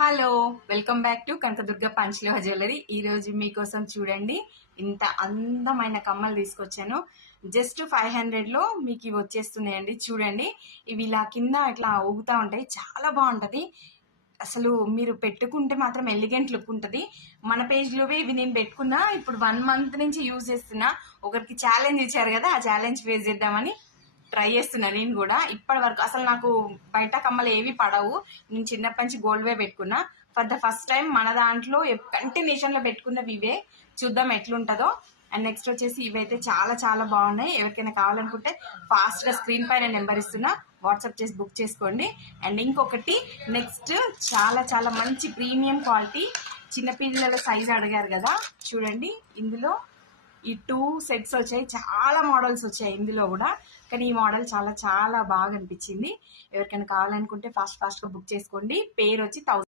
Hello, welcome back to Kanakadurga Panchaloha jewellery. ఈ రోజు మీకోసం చూడండి, ఇంత అందమైన కమ్మలు తీసుకొచ్చాను. జస్ట్ 500లో మీకు ఇవి వచ్చేస్తున్నాయండి. చూడండి, ఇవి ఇలా కింద ఇట్లా ఊగుతూ ఉంటాయి, చాలా బాగుంటుంది. అసలు మీరు పెట్టుకుంటే మాత్రం ఎలిగెంట్ లుక్ ఉంటుంది. మన పేజ్లోవే ఇవి నేను పెట్టుకున్నా, ఇప్పుడు 1 మంత్ నుంచి యూజ్ చేస్తున్నా. ఒకరికి ఛాలెంజ్ ఇచ్చారు కదా, ఆ ఛాలెంజ్ ఫేస్ చేద్దామని ట్రై చేస్తున్నా. నేను కూడా ఇప్పటి వరకు అసలు నాకు బయట కమ్మలు ఏవి పడవు. నేను చిన్నప్పటి నుంచి గోల్డ్ వే పెట్టుకున్నా. ఫర్ ద ఫస్ట్ టైం మన దాంట్లో కంటిన్యూషన్ లో పెట్టుకున్నవి ఇవే. చూద్దాం ఎట్లుంటుందో. అండ్ నెక్స్ట్ వచ్చేసి ఇవైతే చాలా చాలా బాగున్నాయి. ఎవరికైనా కావాలనుకుంటే ఫాస్ట్ గా స్క్రీన్ పైన నెంబర్ ఇస్తున్నా, వాట్సాప్ చేసి బుక్ చేసుకోండి. అండ్ ఇంకొకటి నెక్స్ట్ చాలా చాలా మంచి ప్రీమియం క్వాలిటీ చిన్నపిల్లల సైజ్ అడిగారు కదా, చూడండి ఇందులో ఈ 2 సెట్స్ వచ్చాయి. చాలా మోడల్స్ వచ్చాయి ఇందులో కూడా, కానీ ఈ మోడల్ చాలా చాలా బాగా అనిపించింది. ఎవరికైనా కావాలనుకుంటే ఫాస్ట్ గా బుక్ చేసుకోండి. పేరు వచ్చి 1000.